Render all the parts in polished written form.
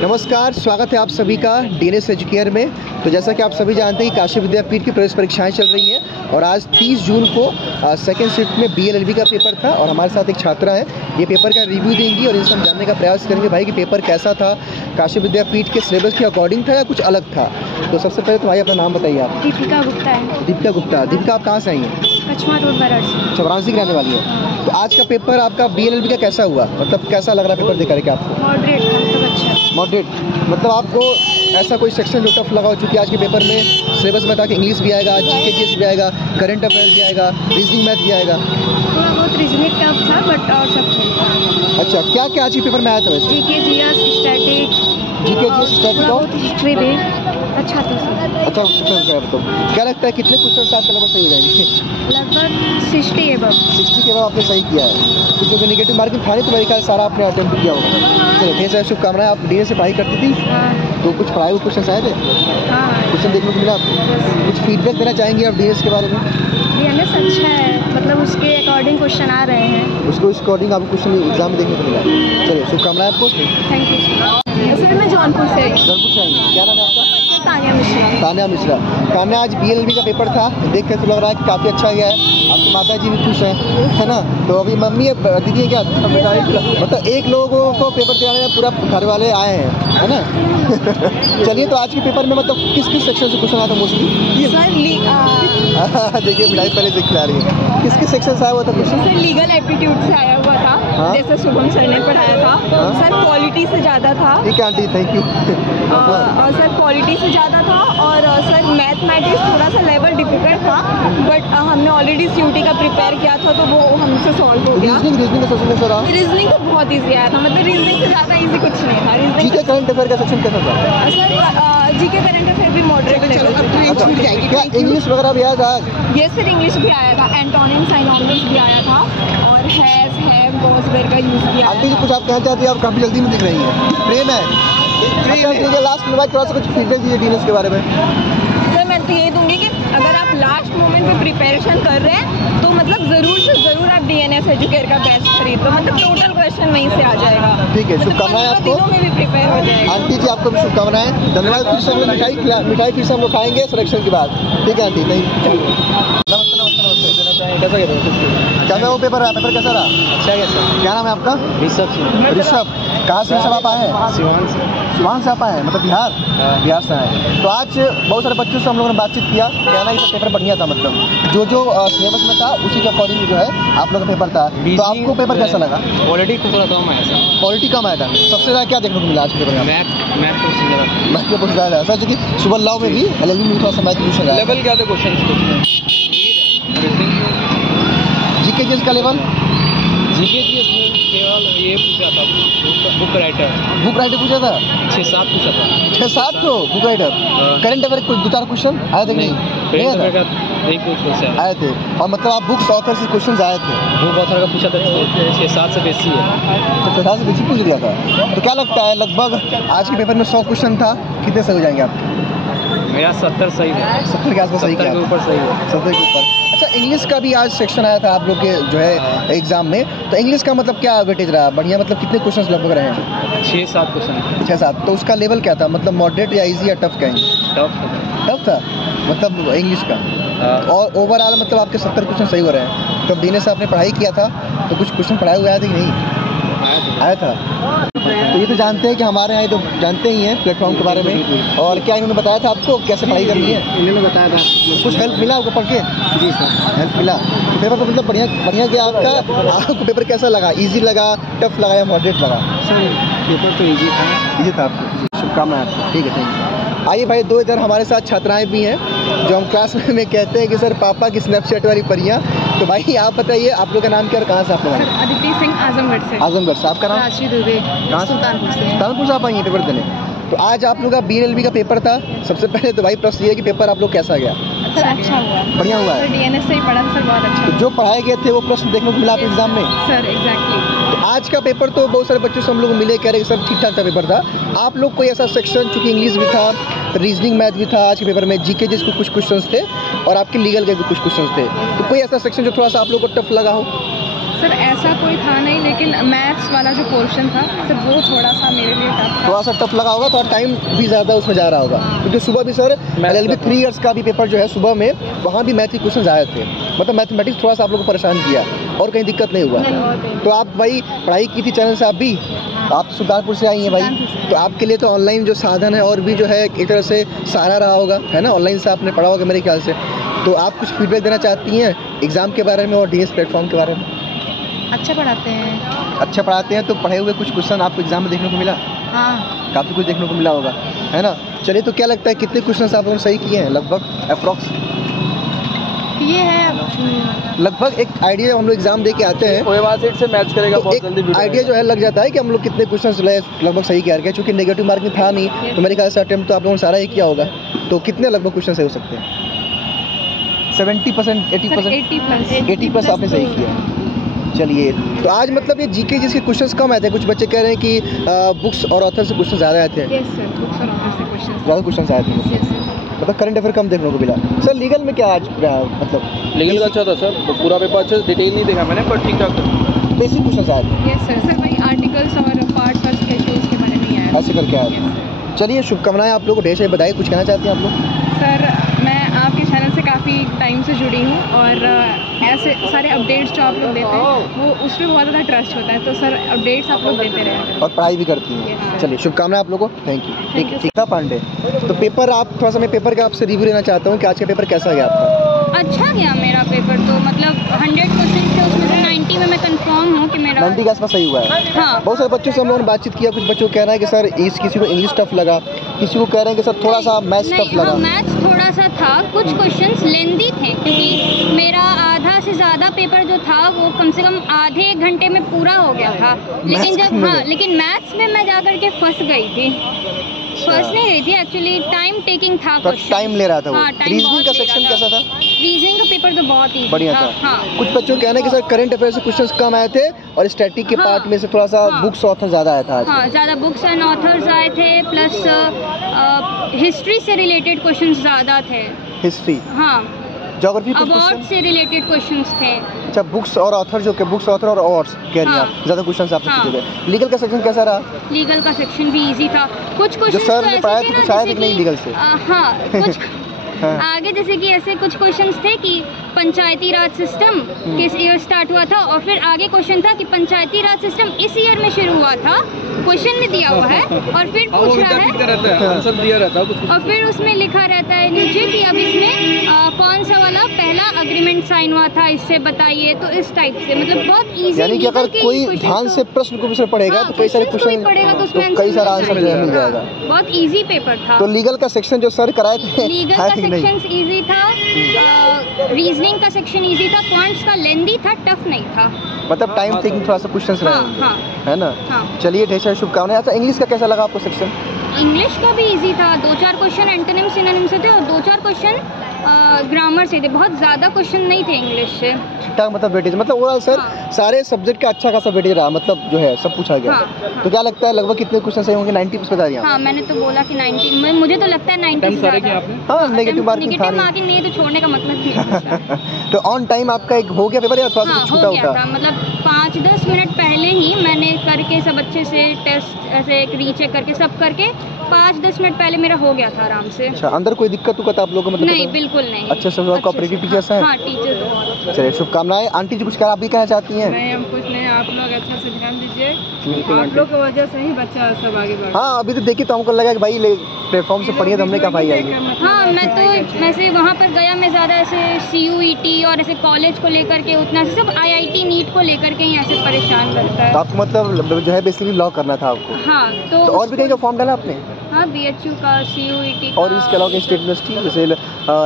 नमस्कार, स्वागत है आप सभी का डीएनएस एजुकेयर में। तो जैसा कि आप सभी जानते हैं कि काशी विद्यापीठ की प्रवेश परीक्षाएं चल रही हैं और आज 30 जून को सेकेंड शिफ्ट में बीएलएलबी का पेपर था और हमारे साथ एक छात्रा है, ये पेपर का रिव्यू देंगी और इनसे हम जानने का प्रयास करेंगे भाई कि पेपर कैसा था, काशी विद्यापीठ के सिलेबस के अकॉर्डिंग था या कुछ अलग था। तो सबसे पहले तो भाई अपना नाम बताइए आप। दीपिका गुप्ता है। दीपिका गुप्ता। दीपिका, आप कहाँ से आई हैं? कछवा रोड वाराणसी। वाराणसी की रहने वाली है। तो आज का पेपर आपका बीएलएलबी का कैसा हुआ, मतलब कैसा लग रहा है पेपर देख करके आपको? मॉडरेट था, मतलब अच्छा। मॉडरेट मतलब आपको ऐसा कोई सेक्शन जो टफ लगा हो, चूँकि आज के पेपर में सिलेबस में था कि इंग्लिश भी आएगा, जीके जीएस भी आएगा, करंट अफेयर्स भी आएगा, रीजनिंग मैथ भी आएगा? थोड़ा बहुत रीजनिंग टफ था बट और सब ठीक था। अच्छा, क्या क्या आज के पेपर में आया था वैसे? जीके जीएस, स्टैटिक, स्टैटिक और हिस्ट्री भी अच्छा था सब। अच्छा, तो क्या लगता है कितने क्वेश्चन आपके लगभग सही हो जाएंगे? लगभग 60 एबव। 60 के बाद आपने सही किया है। तो जो नेगेटिव मार्किंग था नहीं तो मेरे ख्याल सारा आपने अटेम्प्ट किया होगा। चलो ढेर सारी शुभकामनाएं। आप डीएनएस से पढ़ाई करती थी तो कुछ पढ़ाई हुए क्वेश्चन आए थे? क्वेश्चन देखने को मिला आपको? कुछ फीडबैक देना चाहेंगे आप डीएनएस के बारे में? डीएनएस अच्छा है, मतलब उसके अकॉर्डिंग क्वेश्चन आ रहे हैं। उसको इस अकॉर्डिंग आपको क्वेश्चन एग्जाम में देखने को मिला। चलिए शुभकामनाएं आपको। Thank you. सर मैं जौनपुर से आई। जौनपुर से आई। क्या नाम है आपका? तान्या मिश्रा। तान्या मिश्रा। तान्या, आज बीएलएलबी का पेपर था, देख कर तो लग रहा है कि काफ़ी अच्छा गया है। आपकी माता जी भी खुश हैं, है ना? तो अभी मम्मी दीदी क्या मतलब एक लोगों को पेपर दिलाने में पूरा घर वाले आए हैं, है ना? चलिए, तो आज के पेपर में मतलब किस किस सेक्शन से क्वेश्चन आया था मोस्टली? देखिए मिठाई पहले देख आ रही है। किस किस सेक्शन से आया हुआ था क्वेश्चन? सर लीगल एप्टीट्यूड से आया हुआ था। हाँ? जैसे शुभम सर ने पढ़ाया था। हाँ? सर पॉलिटी से ज़्यादा था। ठीक है आंटी, थैंक यू। और सर पॉलिटी से ज़्यादा था और सर मैथमेटिक्स थोड़ा सा लेवल डिफिकल्ट था बट हमने ऑलरेडी सीयूटी का प्रिपेयर किया था तो वो हमसे सॉल्व हो गया। रीजनिंग का सेक्शन कैसा रहा? रीजनिंग तो बहुत ईजी आया था, मतलब रीजनिंग से ज़्यादा ईजी कुछ नहीं था। रीजनिंग जीके करंट अफेयर का सेक्शन कैसा था? सर जीके करंट अफेयर भी मॉडरेट लेवल। क्या इंग्लिश वगैरह भी आया था? ये सर इंग्लिश भी आया था, एंटोनिम साइनोनिम्स भी आया था और हैज हैव वॉज वेयर का यूज किया। आंटी जी कुछ आप कहना चाहती हैं? आप काफ़ी जल्दी में दिख रही हैं। प्रेम है। अच्छा, लास्ट में भाई थोड़ा सा कुछ फीडबैक दीजिए डीएनएस के बारे में। सर मैं तो यही दूंगी कि अगर आप लास्ट मोमेंट पे प्रिपरेशन कर रहे हैं तो मतलब ज़रूर से ज़रूर आप डीएनएस एजुकेयर का बेस्ट खरीद दो, मतलब टोटल क्वेश्चन वहीं से आ जाएगा। ठीक है, शुभकामनाएं आपको। दिनों में भी प्रिपेयर हो जाएगा। आंटी जी आपको भी शुभकामनाएं। धन्यवाद। फिर से हम लोग मिठाई फिर से हम लोग खाएंगे सिलेक्शन के बाद। ठीक है आंटी, थैंक यू। नमस्ते नमस्ते नमस्ते। कैसा गया वो पेपर? पेपर कैसा रहा? अच्छा गया सर। क्या नाम है आपका? ऋषभ। ऋषभ, कहाँ से आप आए हैं? सिवान से आप आए हैं, मतलब बिहार? बिहार से आए। तो आज बहुत सारे बच्चों से हम लोगों ने बातचीत किया, कहना कि पेपर बढ़िया था, मतलब जो जो सिलेबस में था उसी के अकॉर्डिंग जो है आप लोगों का पेपर था। तो आपको पेपर कैसा लगा? क्वालिटी थोड़ा कम आया सर। क्वालिटी कम आया था। सबसे ज़्यादा क्या देखने को मिला आज के पेपर में? मैथ कुछ ज़्यादा सर, क्योंकि सुबह लॉ में भी एलएलबी में थोड़ा सा मैथ पूछा गया। लेवल क्या था क्वेश्चन? जीके जीएस का लेवल? जीके जीएस में केवल ये पूछा था बुक राइटर पूछा था। 6-7 पूछा था। 6-7 तो बुक राइटर। करंट अफेयर कुछ 2-4 क्वेश्चन आए थे कि नहीं? एक क्वेश्चन आए थे। और मतलब आप बुक्स ऑथर से क्वेश्चन आए थे? बुक ऑथर का पूछा था 6-7 से बेसी है। तो 6-7 से बेसी पूछ दिया था। तो क्या लगता है लगभग आज के पेपर में 100 क्वेश्चन था, कितने सही हो जाएंगे आप? मेरा 70 सही है। 70 के आसपास सही किया? 70 के ऊपर सही है। 70 के ऊपर। अच्छा, इंग्लिश का भी आज सेक्शन आया था आप लोग के जो है एग्जाम में, तो इंग्लिश का मतलब क्या वेटेज रहा? बढ़िया, मतलब कितने क्वेश्चन लगभग रहे हैं? 6-7 क्वेश्चन। 6-7। तो उसका लेवल क्या था, मतलब मॉडरेट या इजी या टफ कहेंगे? टफ था मतलब इंग्लिश का। और ओवरऑल मतलब आपके 70 क्वेश्चन सही हो रहे हैं। तो डीएनएस से आपने पढ़ाई किया था तो कुछ क्वेश्चन पढ़ाए हुए आए थे कि नहीं? आया था। तो ये तो जानते हैं कि हमारे यहाँ तो जानते ही हैं प्लेटफॉर्म के बारे में। और क्या इन्होंने बताया था आपको कैसे पढ़ाई करनी है? इन्होंने बताया था। कुछ हेल्प मिला आपको पढ़ के? जी सर, हेल्प मिला। तो पेपर तो मतलब बढ़िया गया आपका। आपको पेपर कैसा लगा? इजी लगा, टफ लगा या मॉडरेट लगा? सर पेपर तो इजी था आपको। शुभकामनाएं आपको। ठीक है, थैंक यू। आइए भाई, 2 इधर हमारे साथ छात्राएं भी हैं जो हम क्लास में कहते हैं कि सर पापा की स्नैपचैट वाली परियां। तो भाई आप बताइए, आप लोग का नाम क्या और कहाँ से आप लोग? अदिति सिंह, आजमगढ़ से। आजमगढ़ से। आपका नाम? राशि दुबे, सुल्तानपुर से। सुल्तानपुर से आप आई हैं पेपर देने। तो आज आप लोग का बीएलएलबी का पेपर था। सबसे पहले तो भाई प्रश्न ये है कि पेपर आप लोग कैसा गया? अच्छा हुआ, बढ़िया हुआ है। डीएनएस से ही पढ़ा सर, बहुत अच्छा। तो जो पढ़ाए गए थे वो प्रश्न देखने को मिला आप एग्जाम में? Sir exactly. तो आज का पेपर तो बहुत सारे बच्चों से हम लोग मिले, कह रहे कि सर ठीक ठाक का पेपर था। आप लोग कोई ऐसा सेक्शन, चूँकि इंग्लिश भी था, रीजनिंग मैथ भी था आज के पेपर में, जीके जिसको कुछ क्वेश्चंस थे और आपके लीगल के भी कुछ क्वेश्चंस थे, तो कोई ऐसा सेक्शन जो थोड़ा सा आप लोग को टफ लगा हो? सर ऐसा कोई था नहीं, लेकिन मैथ्स वाला जो पोर्शन था सर वो थोड़ा सा मेरे लिए टफ था। थोड़ा सा टफ लगा होगा, थोड़ा टाइम भी ज़्यादा उसमें जा रहा होगा, क्योंकि सुबह भी सर LLB 3 इयर्स का भी पेपर जो है सुबह में, वहाँ भी मैथ के क्वेश्चन आए थे। मतलब मैथमेटिक्स थोड़ा सा आप लोग को परेशान किया और कहीं दिक्कत नहीं हुआ। तो आप भाई पढ़ाई की थी चैनल से, आप भी आप सुल्तानपुर से आई हैं भाई, तो आपके लिए तो ऑनलाइन जो साधन है और भी जो है एक तरह से सहारा रहा होगा, है ना। ऑनलाइन से आपने पढ़ा होगा मेरे ख्याल से। तो आप कुछ फीडबैक देना चाहती हैं एग्ज़ाम के बारे में और DS प्लेटफॉर्म के बारे में? अच्छा पढ़ाते हैं। अच्छा पढ़ाते हैं, तो पढ़े हुए कुछ क्वेश्चन आपको एग्जाम में देखने को मिला? हाँ, काफ़ी कुछ देखने को मिला होगा, है ना। चलिए, तो क्या लगता है कितने क्वेश्चन आप लोगों ने सही किए हैं लगभग अप्रॉक्स? ये है लगभग एक आइडिया हम लोग एग्जाम दे के आते हैं, से मैच करेगा तो बहुत एक जल्दी आइडिया जो है लग जाता है कि हम लोग कितने क्वेश्चन लगभग सही किया गया, क्योंकि नेगेटिव मार्किंग था नहीं, तो मेरे ख्याल से अटेम्प्ट तो आप लोगों ने सारा ही किया होगा। तो कितने लगभग क्वेश्चन सही हो सकते हैं? 70%, 80%? 80+ आपने सही किया। चलिए, तो आज मतलब ये GK जिसके क्वेश्चंस कम आए थे, कुछ बच्चे कह रहे हैं कि बुक्स और ऑथर से क्वेश्चन ज़्यादा आए थे। यस सर, बुक्स और ऑथर से क्वेश्चन। ज़्यादा क्वेश्चन आए थे, यस सर। मतलब करंट अफेयर कम देखने को मिला। सर लीगल में क्या आज रहा, मतलब लीगल का अच्छा था सर, तो पूरा पेपर अच्छे से डिटेल नहीं देखा मैंने, पर ठीक ठाक था। बेसिक क्वेश्चन आए थे? Yes sir. सर वही आर्टिकल्स और पार्ट्स और स्केड्यूल्स के बारे में ही आया। ऐसे करके आए थे। चलिए, शुभकामनाएं आप लोगों को, ढेर सारी बधाई। कुछ कहना चाहती हैं आप लोग? सर मैं आपके चैनल से काफ़ी टाइम से जुड़ी हूँ, और ऐसे सारे अपडेट्स जो आप लोग देते हैं वो उस पर बहुत ज़्यादा ट्रस्ट होता है, तो सर अपडेट्स आप लोग देते रहें। और पढ़ाई भी करती हैं। Yes. चलिए, शुभकामनाएं आप लोगों को। Thank you. Thank you, ठीक था पांडे। तो पेपर आप थोड़ा सा, मैं पेपर का आपसे रिव्यू लेना चाहता हूँ कि आज का पेपर कैसा गया आपका? अच्छा गया मेरा पेपर, तो मतलब 100 क्वेश्चन थे, उसमें से 90 में मैं कंफर्म हूँ कि मेरा 90 के आसपास सही हुआ है। हाँ। बहुत सारे बच्चों से हम लोगों ने बातचीत किया, कुछ बच्चों को कहना है कि सर किसी को इंग्लिश टफ लगा, किसी को कह रहे हैं कि सर थोड़ा सा मैथ्स टफ लगा। मैथ्स थोड़ा सा था, कुछ क्वेश्चंस लेंदी थे, क्योंकि मेरा आधा से ज़्यादा पेपर जो था वो कम से कम आधे एक घंटे में पूरा हो गया था। लेकिन मैथ्स में मैं जाकर के फंस गई थी। फर्स्ट नहीं गई थी एक्चुअली, टाइम टेकिंग था क्वेश्चन। टाइम ले रहा था वो। हाँ, रीजनिंग का सेक्शन कैसा था? रीजनिंग का पेपर तो बहुत ही बढ़िया था। हाँ। कुछ बच्चों का कहना है कि सर करंट अफेयर से क्वेश्चंस कम आए थे और स्टैटिक के पार्ट में से थोड़ा सा बुक्स ऑथर ज़्यादा आया था आज। हाँ, ज़्यादा बुक्स एंड ऑथर्स आए थे, प्लस हिस्ट्री से रिलेटेड क्वेश्चन ज़्यादा थे। हिस्ट्री, हाँ, ज्योग्राफी, अवार्ड से रिलेटेड क्वेश्चंस थे। अच्छा, बुक्स और ऑथर जो के बुक्स ऑथर और अवार्ड्स कह रही हैं आप, ज़्यादा क्वेश्चंस आपसे पूछे गए। लीगल का सेक्शन कैसा रहा? लीगल का सेक्शन भी इजी था। कुछ जो क्वेश्चन सर ने पढ़ाया था कुछ आया था नहीं लीगल से? हाँ, कुछ आगे जैसे कि ऐसे कुछ क्वेश्चंस थे कि पंचायती राज सिस्टम किस ईयर स्टार्ट हुआ था, और फिर आगे क्वेश्चन था कि पंचायती राज सिस्टम इस ईयर में शुरू हुआ था, क्वेश्चन में दिया हुआ है, और फिर पूछ रहा है आंसर दिया रहता है, और फिर उसमें लिखा रहता है नीचे कि अब इसमें कौन सा वाला पहला अग्रीमेंट साइन हुआ था, इससे बताइए। तो इस टाइप से मतलब बहुत इजी। यानी कि अगर कोई ध्यान से प्रश्न को पढ़ेगा तो कई सारे क्वेश्चन पढ़ेगा तो उसमें कई सारा आंसर मिल जाएगा। बहुत इजी पेपर था। तो लीगल का सेक्शन जो सर कराए थे, लीगल का सेक्शन इजी था, रीजनिंग का सेक्शन इजी था, पॉइंट्स का लेंदी था, टफ नहीं था। मतलब टाइम टेकिंग थोड़ा सा क्वेश्चंस रहे हाँ, है ना। हाँ। चलिए, ढेर सारी शुभकामनाएं। अच्छा, इंग्लिश का कैसा लगा आपको सेक्शन? इंग्लिश का भी इजी था, 2-4 क्वेश्चन एंटोनिम सिनोनिम से थे और 2-4 क्वेश्चन ग्रामर से थे। बहुत ज़्यादा क्वेश्चन नहीं थे इंग्लिश से। ठीक ठाक मतलब वेटेज, मतलब ओवरऑल सर सारे सब्जेक्ट का अच्छा खासा वेटेज रहा, मतलब जो है सब पूछा गया। तो क्या लगता है लगभग कितने क्वेश्चन सही होंगे? 90% बता दिया। हाँ, मैंने तो बोला कि 90 में, मुझे तो लगता है 90 से ज़्यादा। हाँ, नेगेटिव मार्किंग नहीं तो छोड़ने का मतलब नहीं। तो ऑन टाइम आपका एक हो गया पेपर या थोड़ा सा छूटा हो गया था? मतलब 5-10 मिनट पहले ही मैंने करके सब अच्छे से टेस्ट ऐसे एक रीचेक करके सब करके 5-10 मिनट पहले मेरा हो गया था आराम से। अच्छा, अंदर कोई दिक्कत हुआ था आप लोगों को? मतलब नहीं, बिल्कुल नहीं। अच्छा, सब कोऑपरेटिव टीचर्स हैं? हाँ, टीचर्स बहुत। चलिए, शुभकामनाएं। आंटी जी, कुछ आप भी कहना चाहती हैं? नहीं, हम कुछ नहीं, आप लोग अच्छा से ध्यान दीजिए, आप लोग की वजह से ही बच्चा सब आगे बढ़। हाँ, अभी तो देखिए तो हमको लगा कि भाई प्लेटफॉर्म से पढ़िए, तो हमने कहा भाई आइए। हाँ, मैं तो वैसे वहाँ पर गया, मैं ज़्यादा ऐसे CUET और ऐसे कॉलेज को लेकर के उतना सब IIT नीट को लेकर के ही ऐसे परेशान करता है। तो आपको मतलब जो है बेसिकली लॉ करना था आपको? हाँ, तो और भी कहीं का फॉर्म डाला आपने? हाँ, BHU का, CUET का। और इसके अलावा स्टेट यूनिवर्सिटी जैसे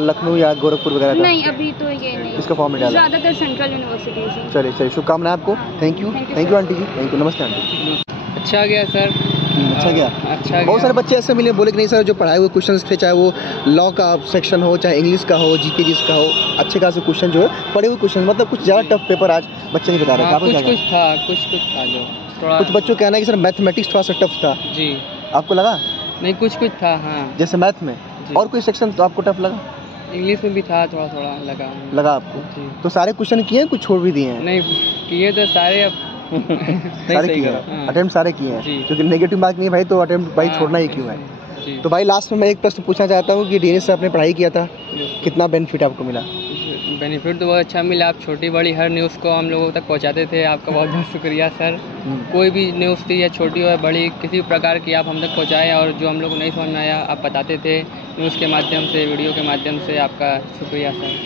लखनऊ या गोरखपुर वगैरह का? नहीं, अभी तो ये नहीं। इसका फॉर्म नहीं डाला? ज़्यादातर सेंट्रल यूनिवर्सिटीज़ हैं। चलिए चलिए, शुभकामनाएं आपको। Thank you aunty ji, thank you. नमस्ते आंटी। अच्छा गया सर। अच्छा गया। अच्छा, बहुत सारे बच्चे ऐसे मिले, बोले कि नहीं सर जो पढ़ाए हुए क्वेश्चंस थे, चाहे वो लॉ का सेक्शन हो, चाहे इंग्लिश का हो, GK का हो, अच्छे खासे क्वेश्चन जो है पढ़े हुए क्वेश्चन, मतलब कुछ ज़्यादा टफ पेपर आज बच्चे नहीं बता रहे थे। कुछ था जो थोड़ा, कुछ बच्चों का कहना है कि सर मैथमेटिक्स थोड़ा सा टफ था जी। आपको लगा? नहीं, कुछ था। हाँ, जैसे मैथ में। और कोई सेक्शन तो आपको टफ लगा? इंग्लिश में भी था, थोड़ा थोड़ा लगा आपको? जी। तो सारे क्वेश्चन किए हैं, कुछ छोड़ भी दिए हैं? नहीं किए तो सारे अब सारे किए हैं, हाँ। अटेम्प्ट सारे किए हैं, जी। क्योंकि नेगेटिव मार्क नहीं है भाई, तो अटेम्प्ट भाई हाँ, छोड़ना ही क्यों है? जी। तो भाई लास्ट में मैं एक प्रश्न पूछना चाहता हूँ कि डीएनएस से आपने पढ़ाई किया था, कितना बेनिफिट आपको मिला? बेनिफिट तो बहुत अच्छा मिला। आप छोटी बड़ी हर न्यूज़ को हम लोगों तक पहुंचाते थे, आपका बहुत बहुत शुक्रिया सर। कोई भी न्यूज़ थी या छोटी हो या बड़ी, किसी भी प्रकार की आप हम तक पहुंचाएं, और जो हम लोग को नहीं समझ में आया आप बताते थे न्यूज़ के माध्यम से, वीडियो के माध्यम से। आपका शुक्रिया सर।